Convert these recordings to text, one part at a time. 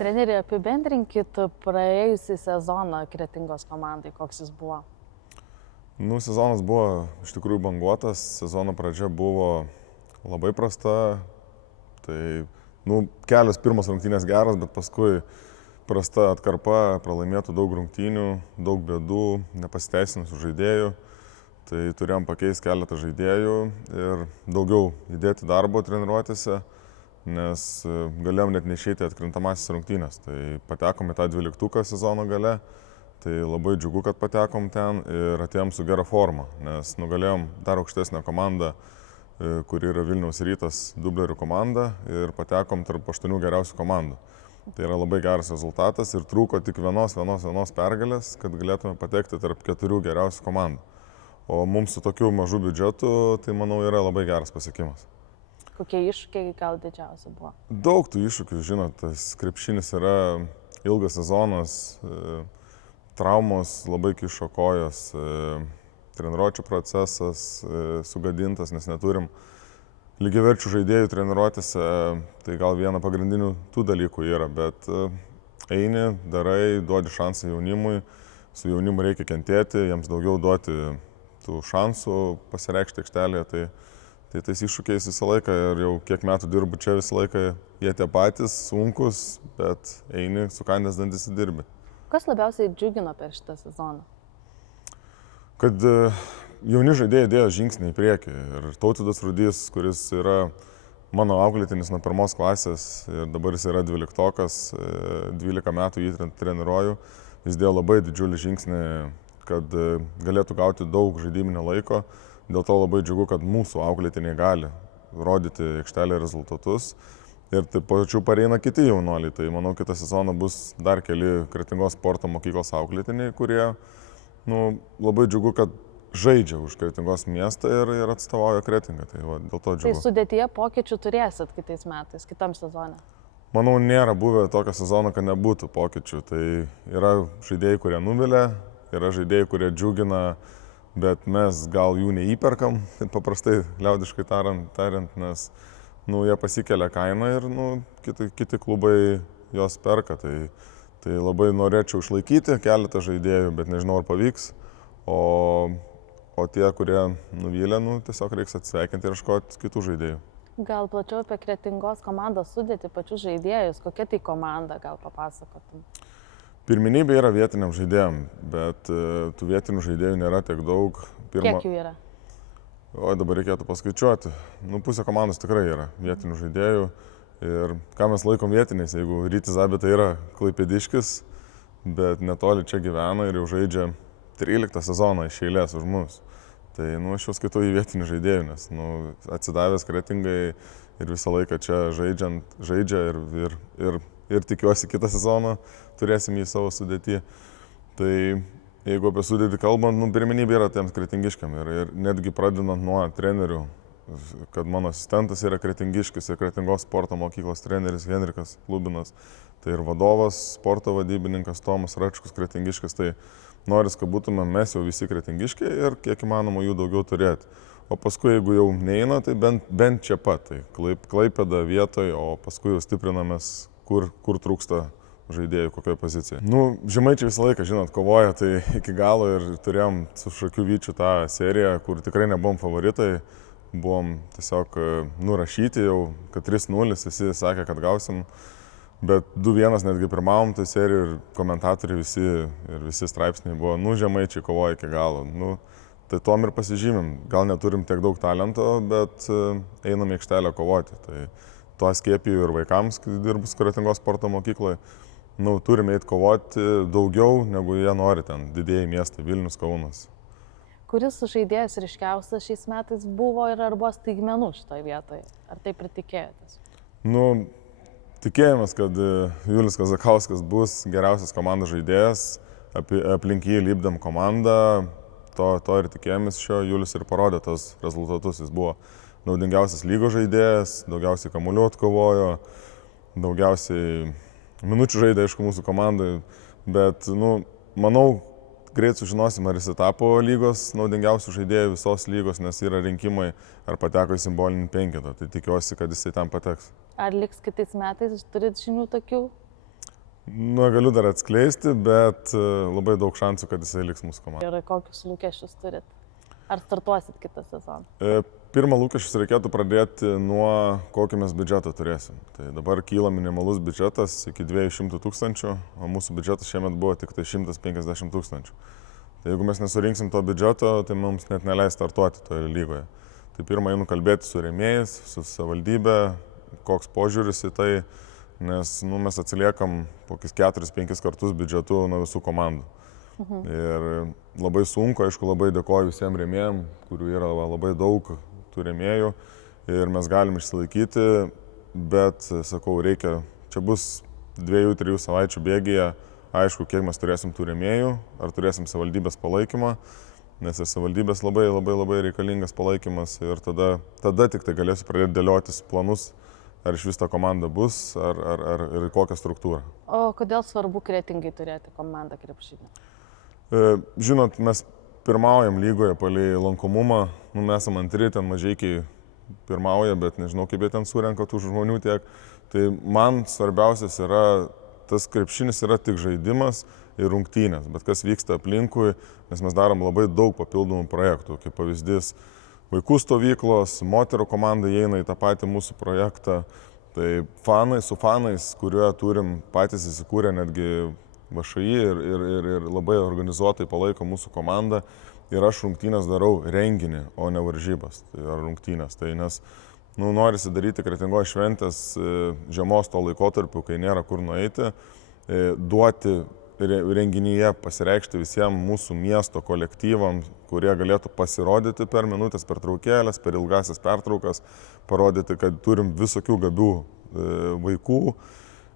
Treneri, apibendrinkit praėjusį sezoną Kretingos komandai, koks jis buvo? Sezonas buvo iš tikrųjų banguotas, sezono pradžia buvo labai prasta, tai kelios pirmos rungtynės geros, bet paskui prasta atkarpa, pralaimėtų daug rungtynių, daug bėdų, nepasiteisinusių žaidėjų, tai turėjom pakeisti keletą žaidėjų ir daugiau įdėti darbo treniruotėse, nes galėjom net neišeiti atkrintamasis rungtynės, tai patekom į tą 12 sezono gale. Tai labai džiugu, kad patekom ten ir atėjom su gera forma, nes nugalėjom dar aukštesnę komandą, kuri yra Vilniaus Rytas dublerių komanda ir patekom tarp 8 geriausių komandų. Tai yra labai geras rezultatas ir trūko tik vienos pergalės, kad galėtume patekti tarp 4 geriausių komandų. O mums su tokiu mažu biudžetu, tai manau yra labai geras pasiekimas. Kokie iššūkiai gal didžiausia buvo? Daug tų iššūkių, žinot, tas krepšinis yra ilgas sezonas, traumos labai kišo kojas, treniruočių procesas sugadintas, nes neturim lygiaverčių žaidėjų treniruotėse, tai gal viena pagrindinių tų dalykų yra, bet eini, darai, duodi šansą jaunimui, su jaunimu reikia kentėti, jiems daugiau duoti tų šansų pasireikšti aikštelėje, tai tais iššūkiais visą laiką ir jau kiek metų dirbu čia visą laiką, jie tie patys, sunkus, bet eini, sukandęs dantis ir dirbi. Kas labiausiai džiugino per šitą sezoną? Kad jauni žaidėjai dėjo žingsnį į priekį ir Tautvydas Rudys, kuris yra mano auklėtinis nuo 1 klasės ir dabar jis yra 12-okas, 12 metų jį treniruoju, jis dėjo labai didžiulį žingsnį, kad galėtų gauti daug žaidyminio laiko, dėl to labai džiugu, kad mūsų auklėtiniai gali rodyti aikštelėje rezultatus. Ir taip pačiu pareina kiti jaunuoliai, tai manau kitą sezoną bus dar keli Kretingos sporto mokyklos auklėtiniai, kurie labai džiugu, kad žaidžia už Kretingos miestą ir atstovauja Kretingą, tai dėl to džiugu. Tai sudėtyje pokyčių turėsit kitais metais, kitam sezone? Manau, nėra buvę tokio sezono, kad nebūtų pokyčių, tai yra žaidėjai, kurie nuvilia, yra žaidėjai, kurie džiugina, bet mes gal jų neįperkam, paprastai liaudiškai tariant, nes jie pasikelia kainą ir kiti klubai jos perka. Tai labai norėčiau išlaikyti keletą žaidėjų, bet nežinau, ar pavyks. O tie, kurie nuvylė, tiesiog reiks atsveikinti ir ieškoti kitų žaidėjų. Gal plačiau apie Kretingos komandos sudėtį, pačius žaidėjus, kokia tai komanda, gal papasakotum? Pirmenybė yra vietiniam žaidėjam, bet tų vietinių žaidėjų nėra tiek daug. Kiek jų yra? Dabar reikėtų paskaičiuoti. Pusė komandos tikrai yra vietinių žaidėjų. Ir ką mes laikom vietiniais, jeigu Rytis Zabita yra klaipėdiškis, bet netoli čia gyvena ir jau žaidžia 13 sezoną iš eilės už mus. Tai aš jau skaitau į vietinių žaidėjų, nes atsidavęs Kretingai ir visą laiką čia žaidžia ir tikiuosi kitą sezoną turėsim jį savo sudėtį. Tai jeigu apie sudėtį kalbant, pirmenybė yra tiems kretingiškiam ir netgi pradedant nuo trenerių, kad mano asistentas yra kretingiškis ir Kretingos sporto mokyklos treneris Henrikas Klubinas, tai ir vadovas, sporto vadybininkas Tomas Račkus kretingiškis, tai noris, kad būtume mes jau visi kretingiški ir kiek įmanoma jų daugiau turėti. O paskui, jeigu jau neina, tai bent čia pat, tai Klaipėda vietoje, o paskui jau stiprinamės, kur trūksta žaidėjų, kokioje pozicijoje. Žemaičiai visą laiką, žinot, kovoja tai iki galo ir turėjom su Šakių Vyčiu tą seriją, kur tikrai nebuvom favoritai, buvom tiesiog nurašyti jau, kad 3-0, visi sakė, kad gausim, bet 2-1 netgi pirmavom tai seriją ir komentatoriai visi straipsniai buvo, žemaičiai kovoja iki galo. Tai tuom ir pasižymim, gal neturim tiek daug talento, bet einam į aikštelę kovoti. Tai to skiepiju ir vaikams, kai dirbu Kretingos sporto mokykloje. Turime eiti kovoti daugiau, negu jie nori ten, didieji miestai, Vilnius, Kaunas. Kuris žaidėjas ryškiausias šiais metais buvo ir ar buvo staigmenų šitoje vietoje? Ar taip ir tikėjotės? Tikėjomės, kad Julius Kazakauskas bus geriausias komandos žaidėjas, aplink jį lipdėm komandą, to ir tikėjomės šio, Julius ir parodė tos rezultatus, jis buvo naudingiausias lygos žaidėjas, daugiausiai kamuolių atkovojo, daugiausiai minučių žaidė, aišku, mūsų komandai, bet, manau, greit sužinosim, ar jis tapo lygos naudingiausių žaidėjų visos lygos, nes yra rinkimai, ar pateko į simbolinį penketą, tai tikiuosi, kad jisai tam pateks. Ar liks kitais metais, turit žinių tokių? Negaliu dar atskleisti, bet labai daug šansų, kad jisai liks mūsų komandoje. Ir kokius lūkesčius turit? Ar startuosit kitą sezoną? Pirmą lūkesčius reikėtų pradėti nuo kokį mes biudžetą turėsim. Tai dabar kyla minimalus biudžetas iki 200 000, o mūsų biudžetas šiemet buvo tik tai 150 000. Tai jeigu mes nesurinksim to biudžeto, tai mums net neleis startuoti toje lygoje. Tai pirmą einu kalbėti su rėmėjais, su savivaldybė, koks požiūris į tai, nes mes atsiliekam kokius 4-5 kartus biudžetu nuo visų komandų. Ir labai sunku, aišku, labai dėkoju visiems rėmėjim, kurių yra labai daug tų rėmėjų ir mes galim išsilaikyti, bet, sakau, reikia, čia bus 2-3 savaičių bėgyje, aišku, kiek mes turėsim tų rėmėjų, ar turėsim savivaldybės palaikymą, nes savivaldybės labai reikalingas palaikymas ir tada tik tai galėsiu pradėti dėliotis planus, ar iš vis ta komanda bus, ir kokią struktūrą. O kodėl svarbu Kretingai turėti komandą krepšinį? Žinot, mes pirmaujam lygoje palei lankomumą, mes esam antri, ten Mažeikiai pirmauja, bet nežinau, kaip jie ten surenka tų žmonių tiek. Tai man svarbiausias yra, tas krepšinis yra tik žaidimas ir rungtynės, bet kas vyksta aplinkui, nes mes darom labai daug papildomų projektų, kaip pavyzdys vaikų stovyklos, moterų komanda įeina į tą patį mūsų projektą, tai su fanais, kuriuo turim patys įsikūrę netgi VŠI ir labai organizuotai palaiko mūsų komandą ir aš rungtynės darau renginį, o ne varžybas, tai yra rungtynės. Tai nes norisi daryti Kretingos šventės žiemos to laikotarpiu, kai nėra kur nueiti, duoti renginyje pasireikšti visiems mūsų miesto kolektyvams, kurie galėtų pasirodyti per minutės pertraukėlės, per ilgasias pertraukas, parodyti, kad turim visokių gabių vaikų,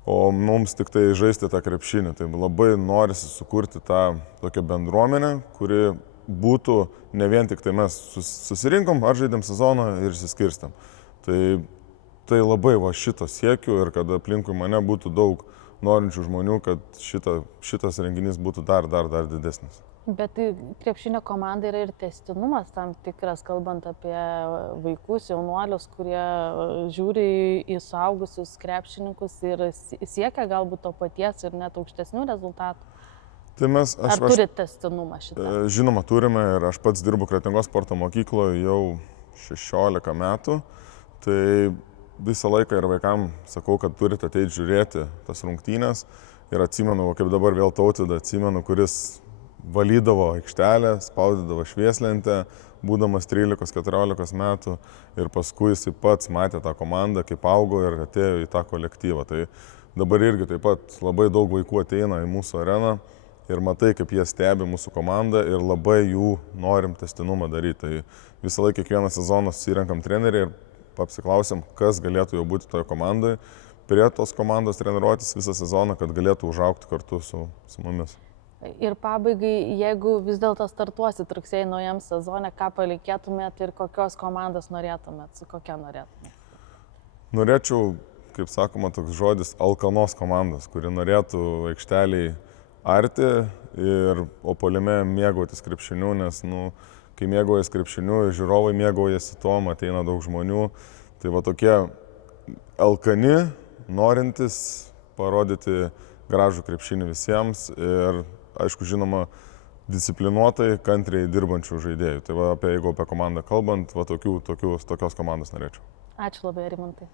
o mums tik tai žaisti tą krepšinį. Tai labai norisi sukurti tą tokią bendruomenę, kuri būtų ne vien tik tai mes susirinkom, ar žaidėm sezoną ir išsiskirstėm. Tai labai šito siekiu ir kad aplinkui mane būtų daug norinčių žmonių, kad šitas renginys būtų dar didesnis. Bet krepšinio komanda yra ir tęstinumas tam tikras, kalbant apie vaikus, jaunuolius, kurie žiūri į suaugusius krepšininkus ir siekia galbūt to paties ir net aukštesnių rezultatų. Tai Ar turit tęstinumą šitą? Žinoma, turime ir aš pats dirbu Kretingos sporto mokykloje jau 16 metų. Tai visą laiką ir vaikam sakau, kad turite ateiti žiūrėti tas rungtynės. Ir atsimenu, kaip dabar vėl Tautvydą atsimenu, kuris valydavo aikštelę, spaudydavo švieslentę, būdamas 13-14 metų ir paskui jis pats matė tą komandą, kaip augo ir atėjo į tą kolektyvą. Tai dabar irgi taip pat labai daug vaikų ateina į mūsų areną ir matai, kaip jie stebi mūsų komandą ir labai jų norim tęstinumą daryti. Tai visą laiką kiekvieną sezoną susirenkam treneriai ir apsiklausim, kas galėtų jau būti toje komandoje, prie tos komandos treniruotis visą sezoną, kad galėtų užaugti kartu su mumis. Ir pabaigai, jeigu vis dėlto startuosit rugsėjį naujam sezone, ką palinkėtumėt ir kokios komandos norėtumėt, su kokia norėtumėt? Norėčiau, kaip sakoma, toks žodis, alkanos komandos, kuri norėtų aikšteliai arti o puolime mėgautis krepšiniu, nes kai mėgaujas krepšiniu, žiūrovai mėgaujasi tom, ateina daug žmonių. Tai va tokie alkani, norintys parodyti gražų krepšinį visiems ir, aišku, žinoma, disciplinuotai, kantriai dirbančių žaidėjų. Tai jeigu apie komandą kalbant, tokios komandos norėčiau. Ačiū labai, Rimantai.